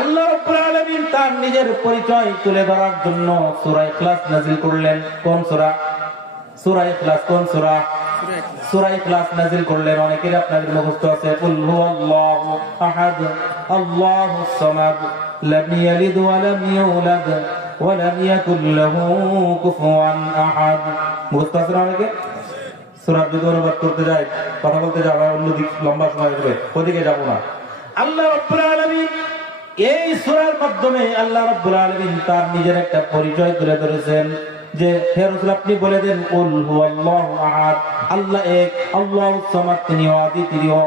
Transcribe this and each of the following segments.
আল্লাহ রাব্বুল আলামিন তার নিজের পরিচয় তুলে ধরার জন্য সূরা ইখলাস নাযিল করলেন। কোন সূরা? সূরা ইখলাস। কোন সূরা? সূরা ইখলাস নাযিল করলেন। অনেকের আপনাদের মুখস্থ আছে, কুল হুয়াল্লাহু আহাদ আল্লাহুস সামাদ লাম ইয়ালিদ ওয়া লাম ইউলাদ ওয়া লাম ইয়াকুল লাহু কুফুয়ান আহাদ। মুখস্থ আছে অনেকে? সূরা যদি অনুবাদ করতে যাই, কথা বলতে যাওয়া অন্যদিক লম্বা সময় যাবে, ওদিকে যাব না। আল্লাহ রাব্বুল আলামিন এই সূরার মাধ্যমে আল্লাহ রাব্বুল আলামিন তার নিজের একটা পরিচয় তুলে ধরেছেন যে হে রাসূল আপনি বলে দেন কুল হুয়াল্লাহু আহাদ, আল্লাহ এক, আল্লাহুস সামাদ, তিনি অদ্বিতীয়,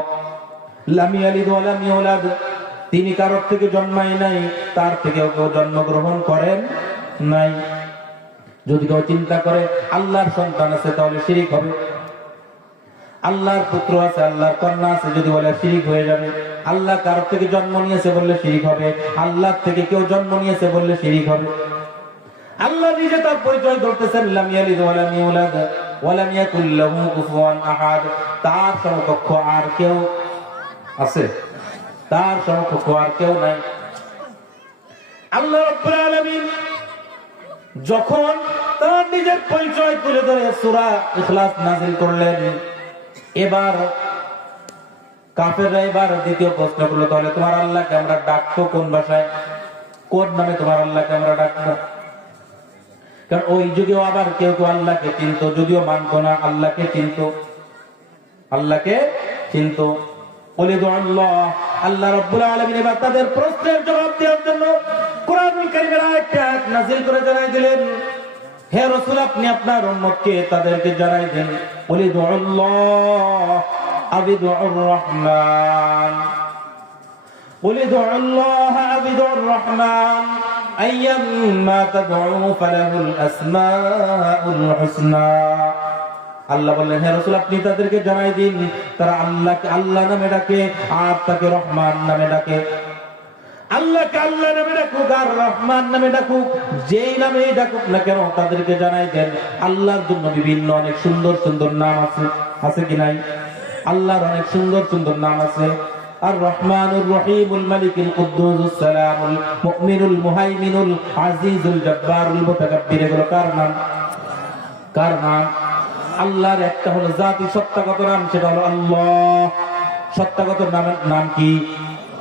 লাম ইয়ালিদ ওয়া লাম ইউলাদ, তিনি কারোর থেকে জন্মায় নাই, তার থেকেও কেউ জন্মগ্রহণ করেন নাই। যদি কেউ চিন্তা করে আল্লাহর সন্তান আছে তাহলে শিরক হবে, আল্লাহর পুত্র আছে, আল্লাহর কন্যা আছে যদি বলে শিরক হয়ে যাবে। আল্লাহ কারোর থেকে জন্ম নিয়েছে বললে শিরক হবে, আল্লাহ থেকে কেউ জন্ম নিয়েছে বললে শিরক হবে। আল্লাহ নিজে তার পরিচয় ধরতেছেন লাম ইয়ালিদ ওয়া লাম ইউলাদ ওয়া লাম ইয়াকুল লাহু কুফুয়ান আহাদ, তার সমকক্ষ আর কেউ আছে? তার সমকক্ষ আর কেউ নাই। আল্লাহ রাব্বুল আলামিন যখন তার নিজের পরিচয় তুলে ধরে সূরা ইখলাস নাযিল করলেন, এবার কাফেররা এবার দ্বিতীয় প্রশ্ন করলো, তাহলে তোমার আল্লাহকে আমরা ডাকবো কোন ভাষায়, কোন নামে তোমার আল্লাহকে আমরা ডাকবো? কারণ ওই যুগেও আবার কেউ কেউ আল্লাহকে চিনত, যদিও মানত না, আল্লাহকে চিনত, আল্লাহকে চিনত। আল্লাহ রাব্বুল আলামিন এবার তাদের প্রশ্নের জবাব দেওয়ার জন্য কোরআনুল কারীমের আয়াতটা নাযিল করে জানাই দিলেন, হে রাসূল আপনি আপনার উম্মতকে তাদেরকে জানাই দেন উলিদুল্লাহ আবিদুর রহমান, উলিদুল্লাহ আবিদুর রহমান আইয়াম্মা তাদউ ফালাহুল আসমাউল হুসনা। আল্লাহ বললেন হে রাসূল আপনি তাদেরকে জানাই দিন তারা আল্লাহকে আল্লাহ নামে ডাকে আর তাকে রহমান নামে ডাকে। আল্লাহকে আল্লাহ নামে ডাকুক আর রহমান নামে ডাকুক, যেই নামে ডাকুক না কেন তাদেরকে জানাই দেন আল্লাহর জন্য বিভিন্ন অনেক সুন্দর সুন্দর নাম আছে, আছে কি নাই? আল্লাহর অনেক সুন্দর সুন্দর নাম আছে। আর রহমানুর রহিমুল মালিকুল কুদ্দুসুস সালামুল মুমিনুল মুহাইমিনুল আজিজুল জব্বারুল মুতাকাব্বির, এগুলো কার নাম? কার নাম? আল্লাহর একটা হলো জাতি সত্তাগত নাম, সেটা হলো আল্লাহ। সত্তাগত নাম কি?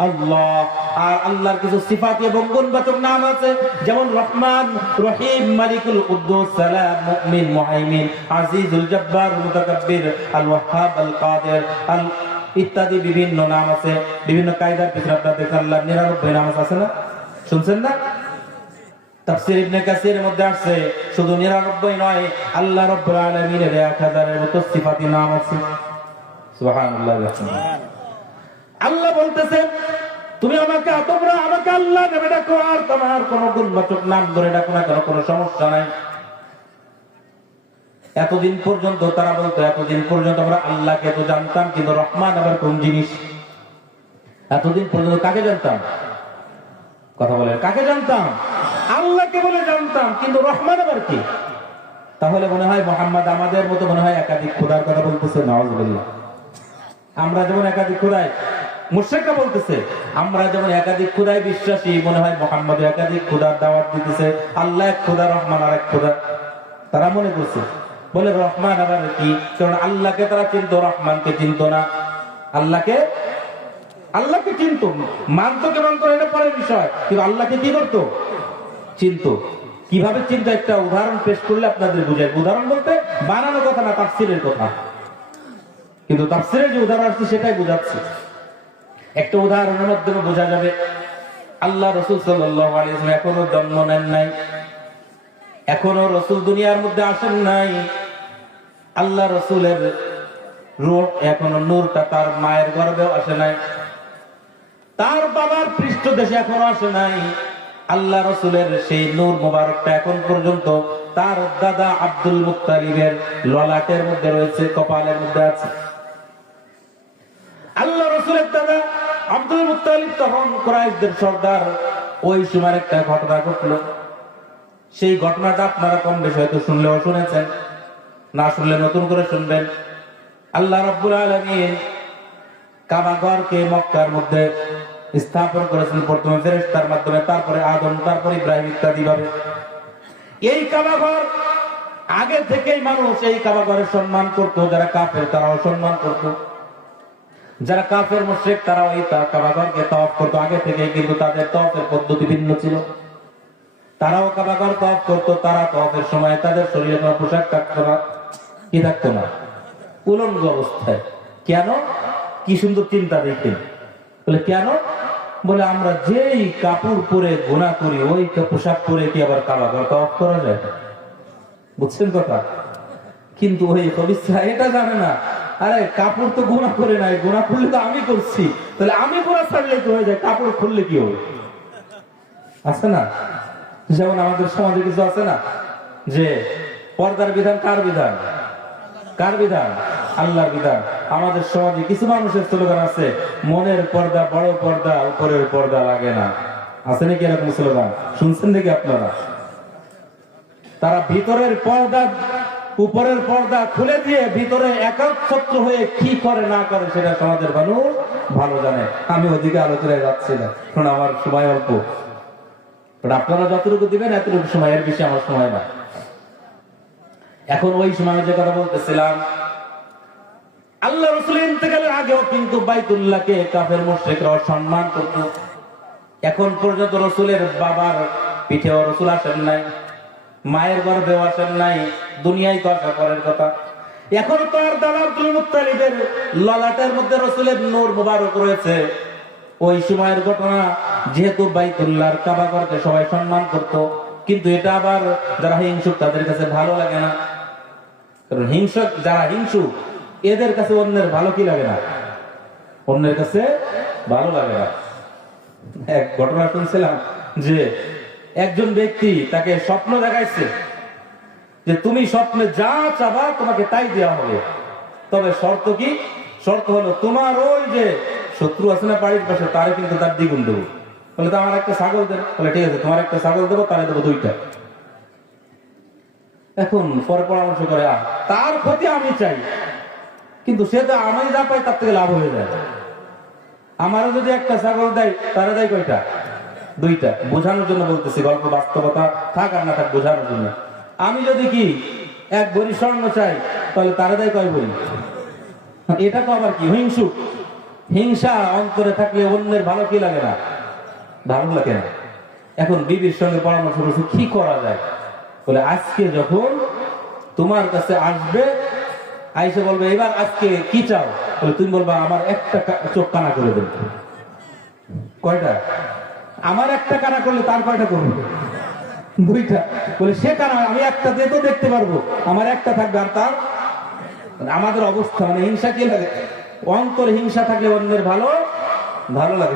আল্লাহ। আর আল্লাহর কিছু সিফাত এবং গুণবাচক নাম আছে, যেমন রহমান, রহিম, মালিকুল কুদ্দুস সালাম, মুমিন, মুহাইমিন, আজিজুল জব্বার, মুতাকাব্বির, আল ওয়াহ্হাব, আল কাদের, আল ইত্যাদি বিভিন্ন নাম আছে। বিভিন্ন কায়দার পিছনে আপনারা দেখেন আল্লাহর 99 নাম আছে না? শুনছেন না? তাফসীর ইবনে কাসিরের মধ্যে আছে শুধু 99 নয়, আল্লাহ রাব্বুল আলামিনের 1000 এর মতো সিফাতি নাম আছে। সুবহানাল্লাহ। আল্লাহ বলতেছেন তুমি তোমরা আমাকে আল্লাহ নামে ডাকো আর তোমার কোন গুণবাচক নাম ধরে ডাকো না কেন, কোনো সমস্যা নাই। এতদিন পর্যন্ত তারা বলতো, এতদিন পর্যন্ত আমরা আল্লাহকে তো জানতাম, কিন্তু রহমান আবার কোন জিনিস? এতদিন পর্যন্ত কাকে জানতাম? কথা বলে কাকে জানতাম? আল্লাহকে বলে জানতাম, কিন্তু রহমান আবার কি? তাহলে মনে হয় মুহাম্মদ আমাদের মতো মনে হয় একাধিক খোদার কথা বলতেছে। নাউযুবিল্লাহ। আমরা যেমন একাধিক খোদায়, মুশরিকরা বলতেছে আমরা যেমন একাধিক খোদায় বিশ্বাসী, মনে হয় মুহাম্মদ একাধিক খোদার দাওয়াত দিতেছে। আল্লাহ এক খোদা, রহমান আর এক খোদা, তারা মনে করছে। বলে রহমান আবার কি? কারণ আল্লাহকে তারা চিনত, রহমানকে চিনত না। আল্লাহকে চিনত, মানতো কে মানতো এটা পরের বিষয়, কিন্তু আল্লাহকে কি করতো? চিনত। কিভাবে চিন্তা একটা উদাহরণ পেশ করলে আপনাদের বুঝায়। উদাহরণ বলতে বানানো কথা না, তাফসীরের কথা, কিন্তু তাফসীরের যে উদাহরণ আছে সেটাই বুঝাচ্ছি। একটা উদাহরণের মাধ্যমে বোঝা যাবে। আল্লাহ রাসূল সাল্লাল্লাহু আলাইহি ওয়াসাল্লাম এখনো জন্ম নেন নাই, এখনো রাসূল দুনিয়ার মধ্যে আসেন নাই। আল্লাহ রাসূলের রূহ এখনো নূরটা তার মায়ের গর্ভেও আসে নাই, তার বাবার পৃষ্ঠদেশে এখনো আসে নাই। আল্লাহ রাসূলের সেই নূর মোবারকটা এখন পর্যন্ত তার দাদা আব্দুল মুত্তালিবের ললাটের মধ্যে রয়েছে, কপালের মধ্যে আছে। আল্লাহ রাসূলের দাদা আব্দুল মুত্তালিব তখন কুরাইশদের সর্দার। ওই সময় একটা ঘটনা ঘটলো, সেই ঘটনাটা আপনারা কম বেশি হয়তো শুনলেও শুনেছেন, না শুনলে নতুন করে শুনবেন। আল্লাহ রাব্বুল আলামিন কাবা ঘরকে মক্কার মধ্যে স্থাপন করেছেন প্রথমে ফেরেশতার মাধ্যমে, তারপরে আদম, তারপরে ইব্রাহিম ইত্যাদি ভাবে। এই কাবা ঘর আগে থেকেই মানুষ এই কাবা ঘরের সম্মান করত। যারা কাফের তারাও সম্মান করত, যারা কাফের মুশরিক তারাও এই কাবা ঘরকে তাওয়াফ করত আগে থেকে। কিন্তু তাদের তাওয়াফের পদ্ধতি ভিন্ন ছিল। তারাও কাবা ঘর তাওয়াফ করত। তারা তাওয়াফের সময় তাদের শরীরে কোনো পোশাক থাকতো না, কি থাকতো না, উলঙ্গ অবস্থায়। কেন? কি সুন্দর চিন্তা দেখেন। বলে কেন? বলে আমরা যেই কাপড় পরে গুনাহ করি ওই পোশাক পরে কি আবার কাবা ঘর তাওয়াফ করা যায়? বুঝছেন কথা? কিন্তু ওই খবিসা এটা জানে না, আরে কাপড় তো গুনাহ করে নাই, গুনাহ করলে তো আমি করছি, তাহলে আমি গুনাহ ছাড়লে তো হয়ে যায়, কাপড় খুললে কি হবে? আছে না? যেমন আমাদের সমাজে কিছু আছে না যে পর্দার বিধান কার বিধান? কার বিধান? আল্লাহর বিধান। আমাদের সমাজে কিছু মানুষের স্লোগান আছে, মনের পর্দা বড় পর্দা, উপরের পর্দা লাগে না। আছে নাকি এরকম স্লোগান? শুনছেন নাকি আপনারা? তারা ভিতরের পর্দা উপরের পর্দা খুলে দিয়ে ভিতরে একচ্ছত্র হয়ে কি করে না করে সেটা সমাজের মানুষ ভালো জানে। আমি ওদিকে আলোচনায় যাচ্ছি না, কারণ আমার সময় অল্প। আপনারা যতটুকু দিবেন এতটুকু সময়, এর বেশি আমার সময় না। এখন ওই সময় যে কথা বলতেছিলাম, আল্লাহ রাসূল ইন্তেকালের আগেও কিন্তু বাইতুল্লাহকে কাফের মুশরিকরা সম্মান করত। এখন পর্যন্ত রাসূলের বাবার পিঠেও রাসূল আসেন নাই, মায়ের গর্ভেও আসেন নাই, দুনিয়ায় তো আসা পরের কথা। এখন তো আর দাদা আব্দুল মুত্তালিবের ললাটের মধ্যে রাসূলের নূর মুবারক রয়েছে। ওই সময়ের ঘটনা, যেহেতু বাইতুল্লাহর কাবা ঘরকে সবাই সম্মান করত, কিন্তু এটা আবার যারা হিংসুক তাদের কাছে ভালো লাগে না। কারণ হিংসুক যারা হিংসুক এদের কাছে অন্যের ভালো কি লাগে না? অন্যের কাছে ভালো লাগে না। এক ঘটনা শুনছিলাম যে একজন ব্যক্তি তাকে স্বপ্ন দেখাইছে যে তুমি স্বপ্নে যা চাবা তোমাকে তাই দেওয়া হবে, তবে শর্ত কি? শর্ত হলো তোমার ওই যে শত্রু আছে না বাড়ির পাশে, তারে কিন্তু তার দ্বিগুণ দেবো। বলে তো আমার একটা ছাগল দেবো। বলে ঠিক আছে, তোমার একটা ছাগল দেবো, তারে দেবো 2টা। এখন পরে পরামর্শ করে তার ক্ষতি আমি চাই, কিন্তু সে তো আমি যা পাই তার থেকে লাভ হয়ে যায়। আমারও যদি একটা ছাগল দেয় তারা দেয় কয়টা? 2টা। বোঝানোর জন্য বলতেছি, গল্প বাস্তবতা থাক আর না থাক বোঝানোর জন্য। আমি যদি কি 1 ভরি স্বর্ণ চাই, তাহলে তারা দেয় কয় ভরি? এটা তো আবার কি হিংসুক। হিংসা অন্তরে থাকলে অন্যের ভালো কি লাগে না? ভালো লাগে না। এখন বিবির সঙ্গে পরামর্শ করছে কি করা যায়। বলে আজকে যখন তোমার কাছে আসবে, আইসে বলবে এবার আজকে কি চাও? বলে তুমি বলবা আমার একটা চোখ কানা করে দেবে। কয়টা? আমার একটা কানা করলে তার কয়টা করবে? 2টা। বলে সে কানা, আমি একটা দিয়ে তো দেখতে পারবো, আমার একটা থাকবে আর তার। আমাদের অবস্থা মানে হিংসা কি লাগে? অন্তর হিংসা থাকলে অন্যের ভালো লাগে।